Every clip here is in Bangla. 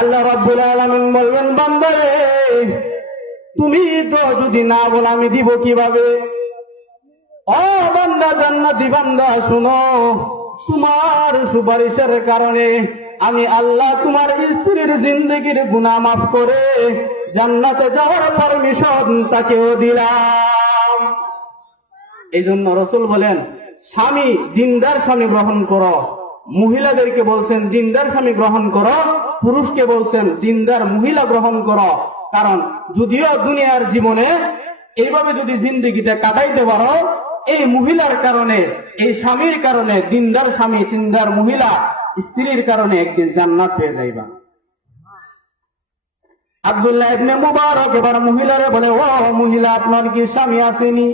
আল্লাহ রাব্বুল আলামিন বলবেন, বান্দারে তুমি তো যদি না বলো আমি দিব কিভাবে? ও বান্দা, জান্নাতি বান্দা শুনো, তোমার সুপারিশের কারণে আমি আল্লাহ তোমার স্ত্রীর জিন্দেগির গুনাহ মাফ করে জান্নাতে যাওয়ার পারমিশন তাকেও দিলাম। এই জন্য রাসূল বলেন, স্বামী দিনদার স্বামী গ্রহণ করো। মহিলাদেরকে বলছেন দিনদার স্বামী গ্রহণ করো, পুরুষকে বলছেন দিনদার মহিলা গ্রহণ করো। কারণ যদিও দুনিয়ার জীবনে এইভাবে যদি জিন্দেগিটা কাটাইতে পারো, এই মহিলার কারণে, এই স্বামীর কারণে, দিনদার স্বামী দিনদার মহিলা স্ত্রীর কারণে একদিন জান্নাত পেয়ে যাইবা। আব্দুল্লাহ ইবনে মুবারক এবার মহিলারে বলে, ও মহিলা, আপনার কি স্বামী আসেনি?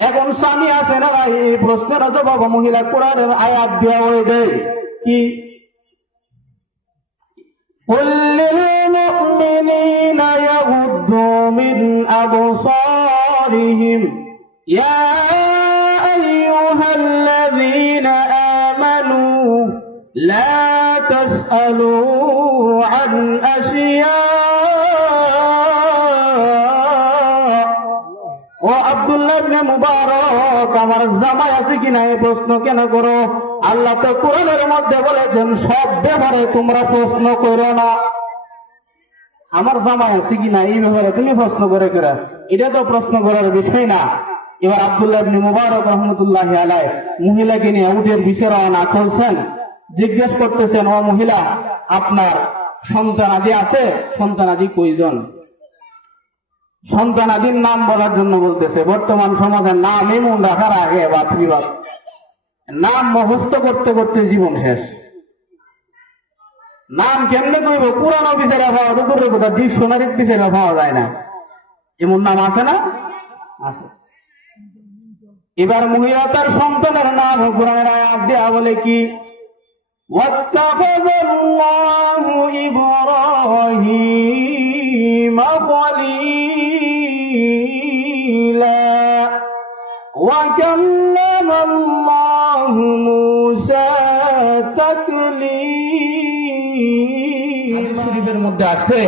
এখন স্বামী আছে না ভাই, এই প্রশ্নের জবাব মহিলা কোরআনের আয়াত দেওয়া হয়ে দেয় কি, قل للمؤمنين يغضوا من أبصارهم يا أيها الذين آمنوا لا تسألوا عن أشياء। ও আব্দুল্লাহ ইবনে মুবারক, আমার জামাই আছে কিনা এই প্রশ্ন কেন করো? আল্লাহ তো কোরআনের মধ্যে বলেছেন সব ব্যাপারে তোমরা প্রশ্ন করো না। আমার জামাই আছে কিনা এই ব্যাপারে তুমি প্রশ্ন করে করে, এটা তো প্রশ্ন করার বিষয় না। এবার আব্দুল্লাহ ইবনে মুবারক রহমতুল্লাহি আলাইহি মহিলাকে নিয়ে উটের বিষয় রওনা করছেন। জিজ্ঞেস করতেছেন, ও মহিলা, আপনার সন্তানাদি আছে? সন্তানাদি কয়জন? সন্তানাদির নাম বলার জন্য বলতেছে। বর্তমান সমাজের নাম এমন রাখার আগে বাদ নাম মুখস্থ করতে করতে জীবন শেষ। নাম কেমনে কইব? পুরানো বিচারে পাওয়া দুপুরের কথা, ডিকশনারির বিচারে পাওয়া যায় না। এমন নাম আছে না? আছে। এবার মহিলা তার সন্তানের নাম কোরআনের আয়াত দেয়া বলে কি, ওয়াত্তাখাযাল্লাহু ইব্রাহিমা খলীলা ওয়া কাল্লামাল্লাহু মূসা তাকলীমা। শরীফের মধ্যে আছে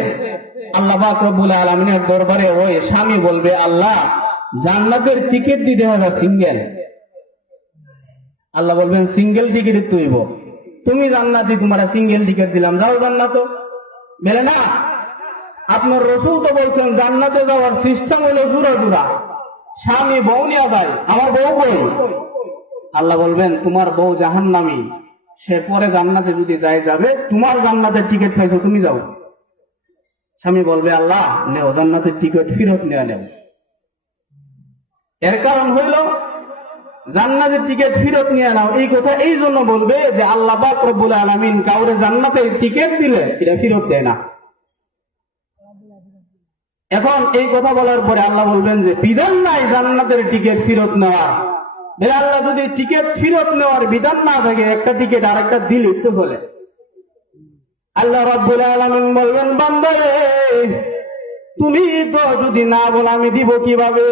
আল্লাহ পাক রব্বুল আলামিনের দরবারে ওই স্বামী বলবে, আল্লাহ জান্নাতের টিকিট দিতে হবে সিঙ্গেল। আল্লাহ বলবেন সিঙ্গেল টিকিট তুইব, তুমি জান্নাতি, তোমার সিঙ্গেল টিকিট দিলাম, যাও জান্নাত। বেলে না, আপনার রাসূল তো বলছেন জান্নাতে যাওয়ার সিস্টেম হলো জোড়া জোড়া। স্বামী বউ নিয়ে যায়, আমার বউ বই। আল্লাহ বলবেন তোমার বউ জাহান্নামী, সে পরে জান্নাতে যদি যায় যাবে, তোমার জান্নাতের টিকিট পাইছো, তুমি যাও। স্বামী বলবে, আল্লাহ নেও জান্নাতের টিকিট ফেরত নেওয়া নেও। এর কারণ হইল জান্নাতের টিকিট ফেরত নিয়ে নাও। এই কথা এই জন্য বলবে যে আল্লাহ পাক রব্বুল আলামিন কাউরে জান্নাতের টিকিট দিলে এটা ফেরত দেয় না। এখন এই কথা বলার পরে আল্লাহ বলবেন যে বিধান নাই জান্নাতের টিকিট ফেরত নেওয়া। আল্লাহ যদি টিকিট ফেরত নেওয়ার বিধান না থাকে, একটা টিকিট আরেকটা দিলে তো বলে, আল্লাহ রাব্বুল আলামিন বলবেন, বান্দারে তুমি তো যদি না বলো আমি দিব কিভাবে?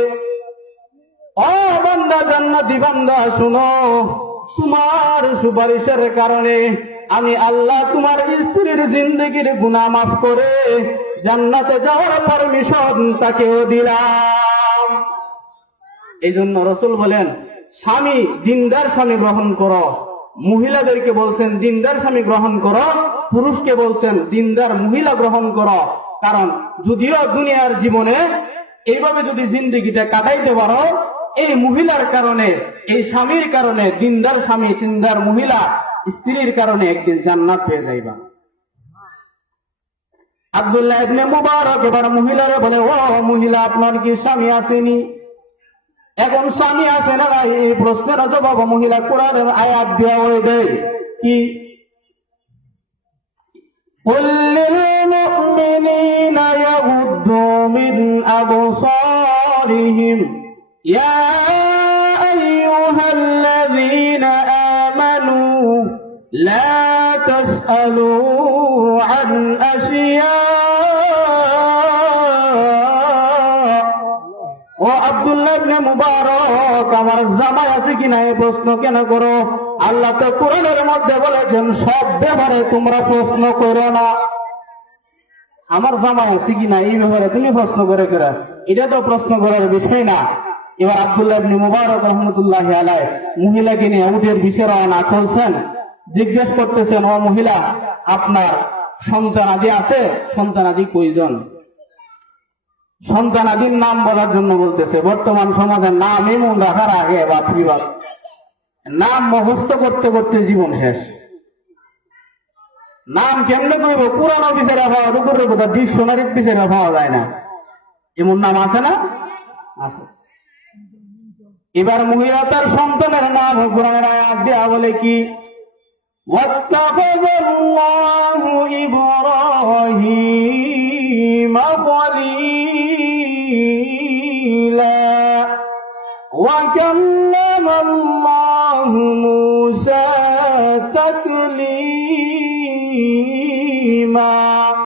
ও বান্দা, জান্নাতি বান্দা শুনো, তোমার সুপারিশের কারণে আমি আল্লাহ তোমার স্ত্রীর জিন্দেগির গুনাহ মাফ করে জান্নাতে যাওয়ার পারমিশন তাকেও দিলাম। এই জন্য রাসূল বলেন, স্বামী দিনদার স্বামী গ্রহণ করো। মহিলাদেরকে বলছেন দিনদার স্বামী গ্রহণ করো, পুরুষকে বলছেন দিনদার মহিলা গ্রহণ করো। কারণ যদিও দুনিয়ার জীবনে এইভাবে যদি জিন্দেগিটা কাটাইতে পারো, এই মহিলার কারণে, এই স্বামীর কারণে, দিনদার স্বামী দিনদার মহিলা স্ত্রীর কারণে একদিন জান্নাত পেয়ে যাইবা। আব্দুল্লাহ ইবনে মুবারক এবার মহিলারে বলে, ও মহিলা, আপনার কি স্বামী আসেনি? এখন স্বামী আছে না ভাই, এই প্রশ্নের জবাব মহিলা কোরআনের আয়াত দেওয়া হয়ে দেয় কি, قل للمؤمنين يغضوا من أبصارهم يا أيها الذين آمنوا لا تسألوا عن أشياء। ও আব্দুল্লাহ ইবনে মুবারক, আমার জামাই আছে কিনা এই প্রশ্ন কেন করো? আল্লাহ তো কোরআনের মধ্যে বলেছেন সব ব্যাপারে তোমরা প্রশ্ন করো না। আমার জামাই আছে কিনা এই ব্যাপারে তুমি প্রশ্ন করে কেরা? এটা তো প্রশ্ন করার বিষয় না। এবার আব্দুল্লাহ ইবনে মুবারক রহমতুল্লাহি আলাইহি মহিলাকে নিয়ে উটের বিষয় রওনা করছেন, জিজ্ঞেস করতেছেন, ও মহিলা, আপনার সন্তানাদি আছে? সন্তানাদি কয়জন? সন্তানাদির নাম বলার জন্য বলতেছে। বর্তমান সমাজের নাম এমন রাখার আগে বাপরি বাপ, নাম মুখস্থ করতে করতে জীবন শেষ। নাম কেমনে করবো? পুরানো বিচারে পাওয়া দুপুরের কথা ডিকশনারির বিচারে পাওয়া যায় না। এমন নাম আছে না? আছে। এবার মহিলা তার সন্তানের নাম কোরআনের আয়াত দেয়া বলে কি, ওয়াত্তাখাযাল্লাহু ইব্রাহীমা খলীলা ওয়া কাল্লামাল্লাহু মূসা তাকলীমা।